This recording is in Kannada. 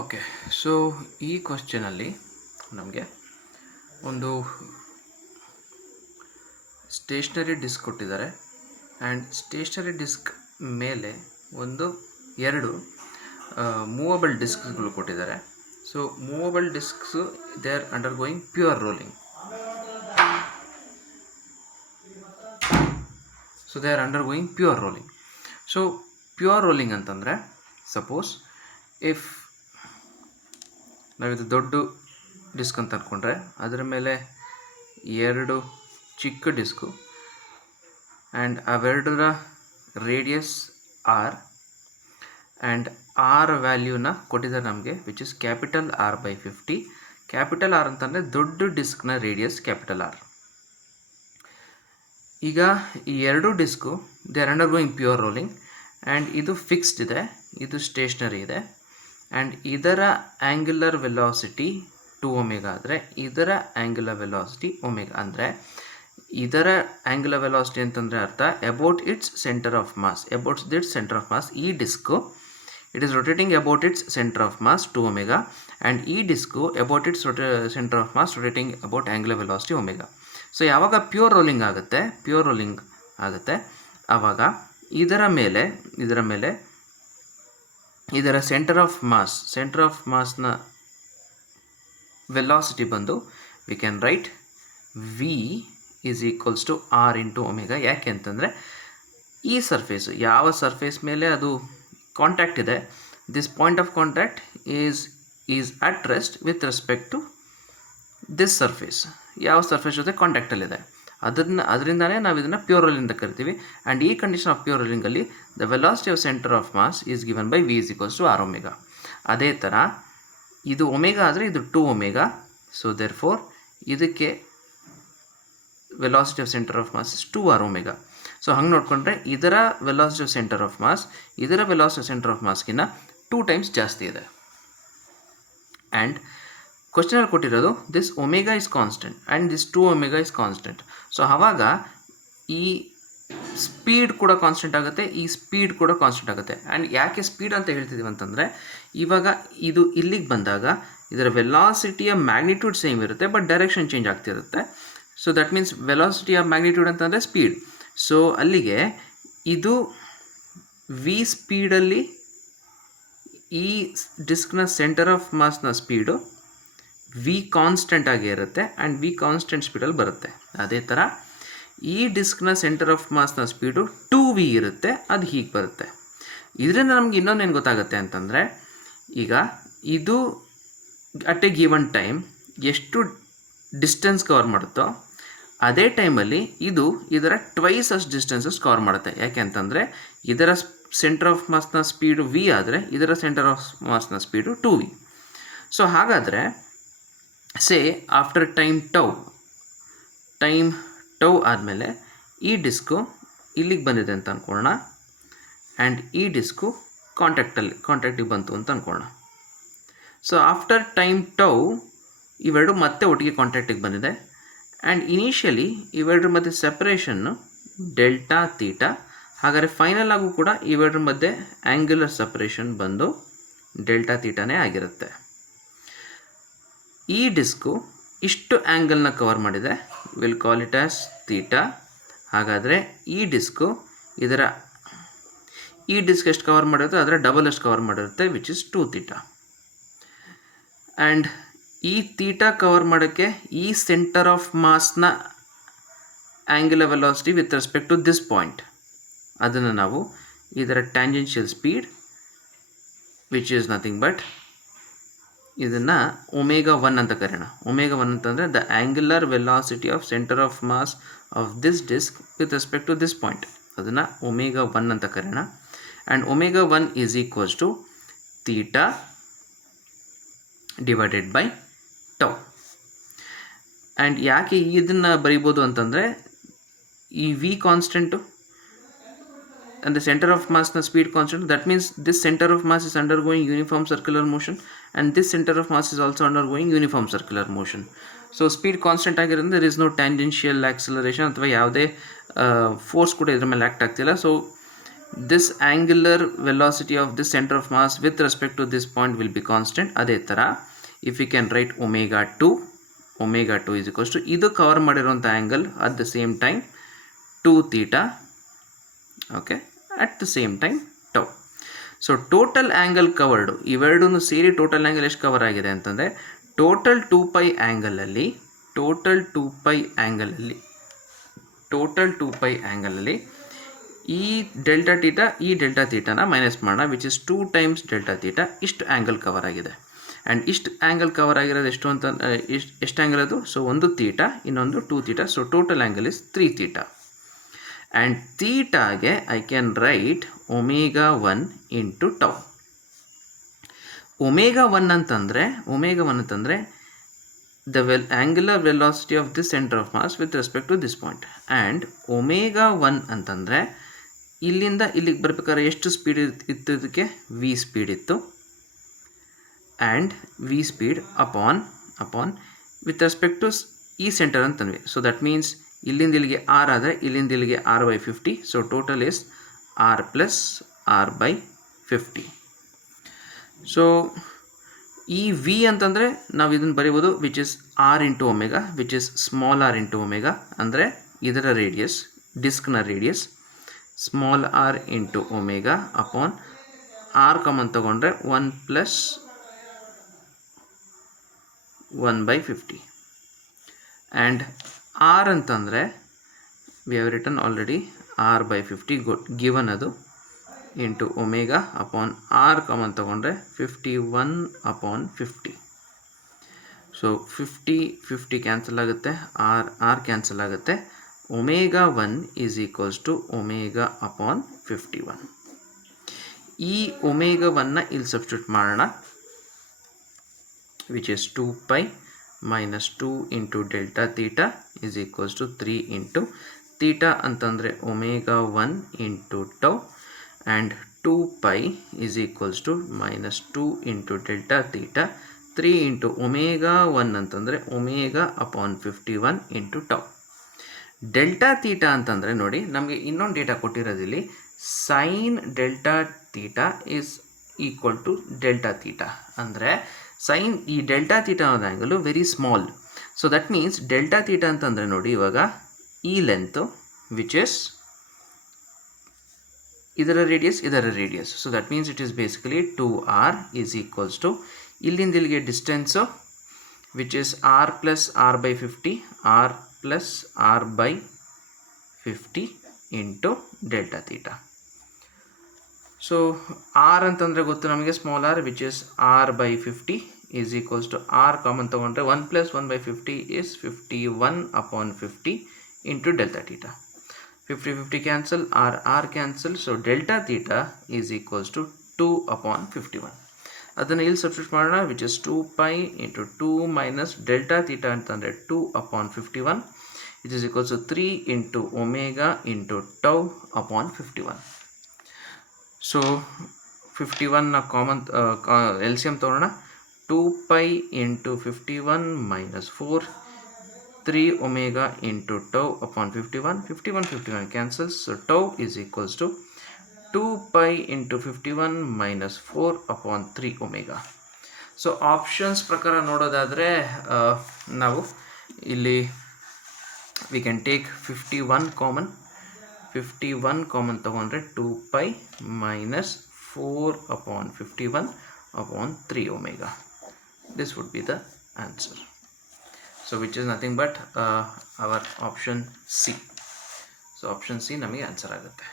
ಓಕೆ. ಸೊ ಈ ಕ್ವಶ್ಚನಲ್ಲಿ ನಮಗೆ ಒಂದು ಸ್ಟೇಷ್ನರಿ ಡಿಸ್ಕ್ ಕೊಟ್ಟಿದ್ದಾರೆ ಆ್ಯಂಡ್ ಸ್ಟೇಷ್ನರಿ ಡಿಸ್ಕ್ ಮೇಲೆ ಎರಡು ಮೂವಬಲ್ ಡಿಸ್ಕ್ಗಳು ಕೊಟ್ಟಿದ್ದಾರೆ. So movable discs they are undergoing pure rolling. So pure rolling ಅಂತಂದರೆ ಸಪೋಸ್ ಇಫ್ ನಾವಿದು ದೊಡ್ಡ ಡಿಸ್ಕ್ ಅಂತ ಅಂದ್ಕೊಂಡ್ರೆ ಅದರ ಮೇಲೆ ಎರಡು ಚಿಕ್ಕ ಡಿಸ್ಕು ಆ್ಯಂಡ್ ಅವೆರಡರ ರೇಡಿಯಸ್ ಆರ್ ಆ್ಯಂಡ್ ಆರ್ ವ್ಯಾಲ್ಯೂನ ಕೊಟ್ಟಿದ್ದಾರೆ ನಮಗೆ, which is capital R/50. Capital R ಅಂತಂದರೆ ದೊಡ್ಡ ಡಿಸ್ಕ್ನ ರೇಡಿಯಸ್ ಕ್ಯಾಪಿಟಲ್ ಆರ್. ಈಗ ಈ ಎರಡು disc they are undergoing pure rolling and ಇದು ಫಿಕ್ಸ್ಡ್ ಇದೆ, ಇದು ಸ್ಟೇಷ್ನರಿ ಇದೆ ಆ್ಯಂಡ್ ಇದರ ಆ್ಯಂಗ್ಯುಲರ್ ವೆಲಾಸಿಟಿ 2ω ಆದರೆ ಇದರ ಆ್ಯಂಗ್ಯುಲರ್ ವೆಲಾಸಿಟಿ ಒಮೆಗಾ. ಅಂದರೆ ಇದರ ಆ್ಯಂಗ್ಯುಲರ್ ವೆಲಾಸಿಟಿ ಅಂತಂದರೆ ಅರ್ಥ about its centre of mass. ಈ disc it is rotating about its centre of mass 2ω and ಈ disc about its centre of mass rotating about angular velocity omega. So ಯಾವಾಗ ಪ್ಯೂರ್ ರೋಲಿಂಗ್ ಆಗುತ್ತೆ ಆವಾಗ ಇದರ ಮೇಲೆ ಇದರ ಸೆಂಟರ್ ಆಫ್ ಮಾಸ್ನ ವೆಲಾಸಿಟಿ ಬಂದು we can write V is equals to R into omega. ಯಾಕೆ ಅಂತಂದರೆ ಈ ಸರ್ಫೇಸು ಯಾವ ಸರ್ಫೇಸ್ ಮೇಲೆ ಅದು ಕಾಂಟ್ಯಾಕ್ಟ್ ಇದೆ, this point of contact is at rest with respect to this surface. ಯಾವ ಸರ್ಫೇಸ್ ಜೊತೆ ಕಾಂಟ್ಯಾಕ್ಟಲ್ಲಿದೆ ಅದರಿಂದನೇ ನಾವು ಇದನ್ನು ಪ್ಯೂರ್ ರೋಲಿಂಗ್ ಅಂತ ಕರಿತೀವಿ. ಆ್ಯಂಡ್ ಈ ಕಂಡೀಷನ್ ಆಫ್ ಪ್ಯೂರ್ ರೋಲಿಂಗಲ್ಲಿ the velocity of centre of mass is given by V is equals to R omega. ಅದೇ ಥರ ಇದು ಒಮೆಗಾ ಆದರೆ ಇದು 2ω. ಸೊ ದೇರ್ ಫೋರ್ ಇದಕ್ಕೆ velocity of centre of mass is 2R omega. So ಹಂಗೆ ನೋಡಿಕೊಂಡ್ರೆ ಇದರ velocity of centre of mass ಇದರ ವೆಲಾಸಿಟಿ ಆಫ್ ಸೆಂಟರ್ ಆಫ್ ಮಾಸ್ಗಿನ್ನ 2 ಟೈಮ್ಸ್ ಜಾಸ್ತಿ ಇದೆ. ಆ್ಯಂಡ್ ಕ್ವಶನಲ್ಲಿ ಕೊಟ್ಟಿರೋದು this omega is constant and this 2ω is constant. So ಆವಾಗ ಈ ಸ್ಪೀಡ್ ಕೂಡ ಕಾನ್ಸ್ಟೆಂಟ್ ಆಗುತ್ತೆ, ಈ ಸ್ಪೀಡ್ ಕೂಡ ಕಾನ್ಸ್ಟೆಂಟ್ ಆಗುತ್ತೆ. ಆ್ಯಂಡ್ ಯಾಕೆ ಸ್ಪೀಡ್ ಅಂತ ಹೇಳ್ತಿದ್ದೀವಿ ಅಂತಂದರೆ ಇವಾಗ ಇದು ಇಲ್ಲಿಗೆ ಬಂದಾಗ ಇದರ ವೆಲಾಸಿಟಿಯ ಮ್ಯಾಗ್ನಿಟ್ಯೂಡ್ ಸೇಮ್ ಇರುತ್ತೆ ಬಟ್ ಡೈರೆಕ್ಷನ್ ಚೇಂಜ್ ಆಗ್ತಿರುತ್ತೆ. So that means velocity of magnitude ಅಂತಂದರೆ ಸ್ಪೀಡ್. ಸೊ ಅಲ್ಲಿಗೆ ಇದು V ಸ್ಪೀಡಲ್ಲಿ ಈ ಡಿಸ್ಕ್ನ ಸೆಂಟರ್ ಆಫ್ ಮಾಸ್ನ ಸ್ಪೀಡು V ಕಾನ್ಸ್ಟೆಂಟ್ ಆಗಿ ಇರುತ್ತೆ ಆ್ಯಂಡ್ V ಕಾನ್ಸ್ಟೆಂಟ್ ಸ್ಪೀಡಲ್ಲಿ ಬರುತ್ತೆ. ಅದೇ ಥರ ಈ ಡಿಸ್ಕ್ನ ಸೆಂಟರ್ ಆಫ್ ಮಾಸ್ನ ಸ್ಪೀಡು 2V ಇರುತ್ತೆ, ಅದು ಹೀಗೆ ಬರುತ್ತೆ. ಇದರಿಂದ ನಮ್ಗೆ ಇನ್ನೊಂದೇನು ಗೊತ್ತಾಗುತ್ತೆ ಅಂತಂದರೆ ಈಗ ಇದು ಅಟ್ ಎ ಗಿವನ್ ಟೈಮ್ ಎಷ್ಟು ಡಿಸ್ಟೆನ್ಸ್ ಕವರ್ ಮಾಡುತ್ತೋ ಅದೇ ಟೈಮಲ್ಲಿ ಇದು ಇದರ ಟ್ವೈಸ್ ಅಷ್ಟು ಡಿಸ್ಟೆನ್ಸಸ್ ಕವರ್ ಮಾಡುತ್ತೆ. ಯಾಕೆ ಅಂತಂದರೆ ಇದರ ಸೆಂಟರ್ ಆಫ್ ಮಾಸ್ನ ಸ್ಪೀಡು V ಆದರೆ ಇದರ ಸೆಂಟರ್ ಆಫ್ ಮಾಸ್ನ ಸ್ಪೀಡು 2V. ಸೊ ಹಾಗಾದರೆ ಸೇ ಆಫ್ಟರ್ ಟೈಮ್ ಟೌ ಆದಮೇಲೆ ಈ ಡಿಸ್ಕು ಇಲ್ಲಿಗೆ ಬಂದಿದೆ ಅಂತ ಅಂದ್ಕೊಳ್ಳೋಣ ಆ್ಯಂಡ್ ಈ ಡಿಸ್ಕು ಕಾಂಟ್ಯಾಕ್ಟಿಗೆ ಬಂತು ಅಂತ ಅಂದ್ಕೊಳ್ಳೋಣ. ಸೊ ಆಫ್ಟರ್ ಟೈಮ್ ಟೌ ಇವೆರಡು ಮತ್ತೆ ಒಟ್ಟಿಗೆ ಕಾಂಟ್ಯಾಕ್ಟಿಗೆ ಬಂದಿದೆ ಆ್ಯಂಡ್ ಇನಿಷಿಯಲಿ ಇವೆರಡರ ಮಧ್ಯೆ ಸೆಪರೇಷನ್ನು ಡೆಲ್ಟಾ ತೀಟಾ. ಹಾಗಾದರೆ ಫೈನಲ್ ಆಗೂ ಕೂಡ ಇವೆರಡರ ಮಧ್ಯೆ ಆ್ಯಂಗ್ಯುಲರ್ ಸಪ್ರೇಷನ್ ಬಂದು ಡೆಲ್ಟಾ ತೀಟಾನೇ ಆಗಿರುತ್ತೆ. ಈ ಡಿಸ್ಕು ಇಷ್ಟು ಆ್ಯಂಗಲ್ನ ಕವರ್ ಮಾಡಿದೆ, will call it as theta. ಹಾಗಾದರೆ ಈ ಡಿಸ್ಕ್ ಎಷ್ಟು ಕವರ್ ಮಾಡಿರುತ್ತೆ ಅದರ ಡಬಲ್ ಎಷ್ಟು ಕವರ್ ಮಾಡಿರುತ್ತೆ, ವಿಚ್ ಇಸ್ 2θ. ಆ್ಯಂಡ್ ಈ ತೀಟಾ ಕವರ್ ಮಾಡೋಕ್ಕೆ ಈ ಸೆಂಟರ್ ಆಫ್ ಮಾಸ್ನ angular velocity with respect to this point ಅದನ್ನು ನಾವು ಇದರ tangential speed which is nothing but ಇದನ್ನು ω1 ಅಂತ ಕರೆಯೋಣ. ω1 ಅಂತಂದರೆ the angular velocity of centre of mass of this disc with respect to this point ಅದನ್ನು ω1 ಅಂತ ಕರೆಯೋಣ. And ω1 is equals to theta divided by tau. And ಯಾಕೆ ಇದನ್ನು ಬರಿಬೋದು ಅಂತಂದರೆ ಈ V constant and the center of mass na speed constant, that means this center of mass is undergoing uniform circular motion and this center of mass is also undergoing uniform circular motion. So speed constant ಆಗಿರೋದ್ರಿಂದ there is no tangential acceleration ಅಥವಾ ಯಾವುದೇ ಫೋರ್ಸ್ ಕೂಡ ಇದರ ಮೇಲೆ ಆ್ಯಕ್ಟ್ ಆಗ್ತಿಲ್ಲ. So this angular velocity of this center of mass with respect to this point will be constant. ಅದೇ ಥರ if we can write omega 2 is equals to ಇದು ಕವರ್ ಮಾಡಿರುವಂಥ angle at the same time 2 theta, okay, at the same time tau. So total angle covered ಇವೆರಡೂ ಸೇರಿ ಟೋಟಲ್ ಆ್ಯಂಗಲ್ ಎಷ್ಟು ಕವರ್ ಆಗಿದೆ ಅಂತಂದರೆ ಟೋಟಲ್ 2π ಆ್ಯಂಗಲಲ್ಲಿ ಈ ಡೆಲ್ಟಾ ತೀಟಾನ ಮೈನಸ್ ಮಾಡೋಣ, which is 2 times delta theta. ಇಷ್ಟು ಆ್ಯಂಗಲ್ ಕವರ್ ಆಗಿದೆ. ಆ್ಯಂಡ್ ಇಷ್ಟು ಆ್ಯಂಗಲ್ ಕವರ್ ಆಗಿರೋದು ಎಷ್ಟು ಅಂತ ಎಷ್ಟು ಆ್ಯಂಗಲ್ ಅದು? ಸೊ ಒಂದು ತೀಟಾ, ಇನ್ನೊಂದು 2 theta. So total angle is 3 theta. And ತೀಟಾಗೆ I can write omega 1 into tau. Omega 1 ಅಂತಂದರೆ the angular velocity of this center of mass with respect to this point. And omega 1 ಅಂತಂದರೆ ಇಲ್ಲಿಂದ ಇಲ್ಲಿಗೆ ಬರ್ಬೇಕಾದ್ರೆ ಎಷ್ಟು ಸ್ಪೀಡ್ ಇತ್ತು? ಇದಕ್ಕೆ v ಸ್ಪೀಡ್ ಇತ್ತು. And v speed upon with respect to ಈ ಸೆಂಟರ್ ಅಂತಂದ್ವಿ. ಸೊ ದಟ್ ಮೀನ್ಸ್ ಇಲ್ಲಿಂದ ಇಲ್ಲಿಗೆ r ಆದರೆ ಇಲ್ಲಿಂದ ಇಲ್ಲಿಗೆ r/50. ಸೊ ಟೋಟಲ್ ಇಸ್ r ಪ್ಲಸ್ r/50. ಸೊ ಈ ವಿ ಅಂತಂದರೆ ನಾವು ಇದನ್ನು ಬರೀಬೋದು which is r into omega, which is small r into omega. ಅಂದರೆ ಇದರ ರೇಡಿಯಸ್, ಡಿಸ್ಕ್ನ radius small r into omega upon r common ತೊಗೊಂಡ್ರೆ 1 ಪ್ಲಸ್ 1/50. ಆ್ಯಂಡ್ ಆರ್ ಅಂತಂದರೆ we have written already r/50 given ಅದು into omega upon r common ತೊಗೊಂಡ್ರೆ 51/50. ಸೊ 50 ಕ್ಯಾನ್ಸಲ್ ಆಗುತ್ತೆ, ಆರ್ ಕ್ಯಾನ್ಸಲ್ ಆಗುತ್ತೆ. Omega 1 is equals to omega upon 51. ಈ ಒಮೇಗಾ 1ನ ಇಲ್ಲಿ ಸಬ್ಸ್ಟಿಟ್ಯೂಟ್ ಮಾಡೋಣ, which is 2π minus 2 into delta theta is equals to 3 into theta ಅಂತಂದರೆ omega 1 into tau. And 2π is equals to minus 2 into delta theta, 3 into omega 1 ಅಂತಂದರೆ omega upon 51 into tau. Delta theta ಅಂತಂದರೆ ನೋಡಿ ನಮಗೆ ಇನ್ನೊಂದು ಡೇಟಾ ಕೊಟ್ಟಿರೋದಿಲ್ಲಿ, sine delta theta is equal to delta theta. ಅಂದರೆ ಸೈನ್ ಈ ಡೆಲ್ಟಾ ತೀಟಾ ಅನ್ನೋದು angle very small. So that means delta theta ಅಂತಂದರೆ ನೋಡಿ ಇವಾಗ ಈ ಲೆಂತು ವಿಚ್ ಇಸ್ ಇದರ radius. So that means it is basically 2r is equals to ಇಲ್ಲಿಂದ ಇಲ್ಲಿಗೆ distance which is r plus r/50 into delta theta. So r ಅಂತಂದರೆ ಗೊತ್ತು ನಮಗೆ small R which is r/50 is equals to r common ತೊಗೊಂಡ್ರೆ 1 plus 1/50 is 51/50 into delta theta. 50 cancel, r cancel. So delta theta is equals to 2/51. ಅದನ್ನು ಇಲ್ಲಿ ಸಬ್ಸ್ಟಿಟ್ಯೂಟ್ ಮಾಡೋಣ, which is 2π into 2 minus delta theta ಅಂತಂದರೆ 2/51. It is equals to 3 into omega into tau upon 51. So 51ನ ಕಾಮನ್ ಎಲ್ ಸಿ ಎಮ್ ತೊಗೊಳ್ಳೋಣ, 2π into 51 minus 4, 3 omega into tau upon 51. 51 cancels, so tau is equals to 2π into 51 minus 4 upon 3 omega. So options ಪ್ರಕಾರ ನೋಡೋದಾದರೆ ನಾವು ಇಲ್ಲಿ ವಿ ಕ್ಯಾನ್ ಟೇಕ್ 51 ಕಾಮನ್ ತೊಗೊಂಡ್ರೆ 2π minus 4/51/3 omega. This would be the answer. So which is nothing but our option C. So option C ನಮಗೆ ಆನ್ಸರ್ ಆಗುತ್ತೆ.